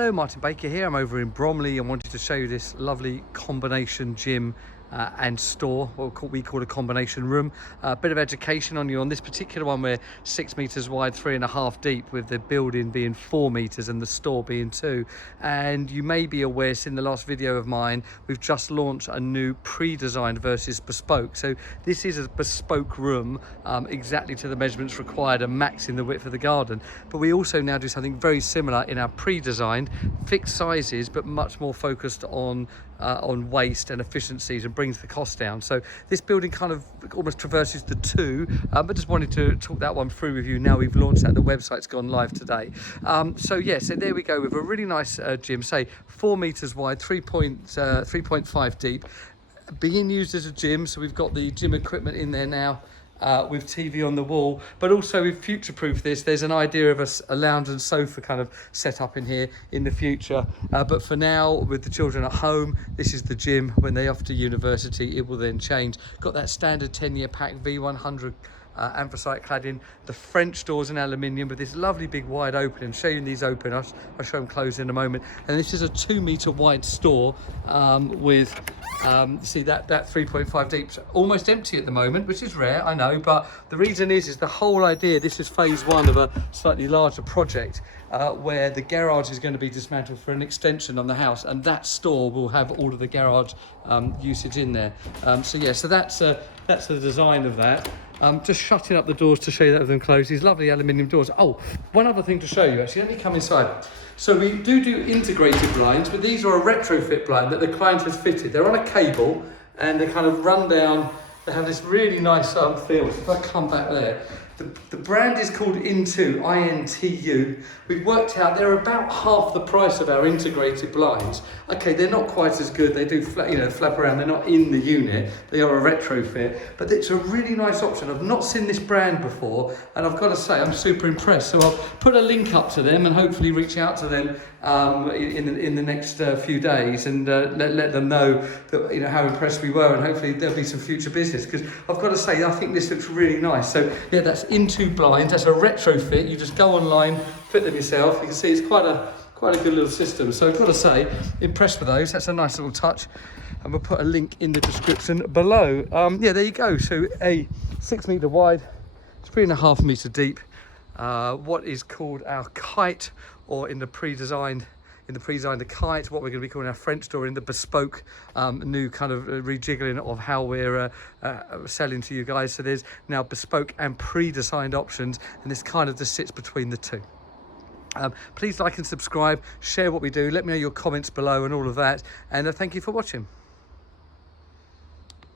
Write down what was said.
Hello, Martin Baker here. I'm over in Bromley and wanted to show you this lovely combination gym and store, what we call a combination room. A bit of education on you on this particular one. We're 6 meters wide, 3.5 deep, with the building being 4 meters and the store being 2. And you may be aware, in the last video of mine, we've just launched a new pre-designed versus bespoke. So this is a bespoke room, exactly to the measurements required and maxing the width of the garden. But we also now do something very similar in our pre-designed, fixed sizes, but much more focused on waste and efficiencies, and brings the cost down. So this building kind of almost traverses the two, but just wanted to talk that one through with you. Now we've launched that, the website's gone live today. So there we go with a really nice gym, say 4 meters wide, 3.5 deep, being used as a gym. So we've got the gym equipment in there now, with TV on the wall, but also we've future-proofed this. There's an idea of a lounge and sofa kind of set up in here in the future, but for now, with the children at home, this is the gym. When they're off to university, it will then change. Got that standard 10-year pack V100 anthracite cladding, the French doors in aluminium with this lovely big wide opening. I'm showing these open, I'll show them closed in a moment. And this is a 2 meter wide store with see that 3.5 deep, almost empty at the moment, which is rare, I know, but the reason is the whole idea, this is phase 1 of a slightly larger project, where the garage is going to be dismantled for an extension on the house, and that store will have all of the garage usage in there. So that's the design of that. Just shutting up the doors to show you that with them closed, these lovely aluminium doors. Oh, one other thing to show you, actually, let me come inside. So we do integrated blinds, but these are a retrofit blind that the client has fitted. They're on a cable and they kind of run down. They have this really nice feel. If I come back there, the brand is called Intu, I-N-T-U. We've worked out they're about half the price of our integrated blinds. Okay, they're not quite as good. They do flap around. They're not in the unit. They are a retrofit, but it's a really nice option. I've not seen this brand before, and I've got to say I'm super impressed. So I'll put a link up to them and hopefully reach out to them in the next few days, and let them know that how impressed we were, and hopefully there'll be some future business, because I've got to say I think this looks really nice. So yeah, that's Intu blinds. That's a retrofit. You just go online, fit them yourself. You can see it's quite a good little system. So I've got to say, impressed with those. That's a nice little touch, and we'll put a link in the description below. There you go. So a 6 meter wide, 3.5 meter deep, what is called our Kite, or in the pre-designed the Kite, what we're going to be calling our French door in the bespoke, new kind of rejiggling of how we're selling to you guys. So there's now bespoke and pre-designed options, and this kind of just sits between the two. Please like and subscribe, share what we do, let me know your comments below and all of that, and thank you for watching.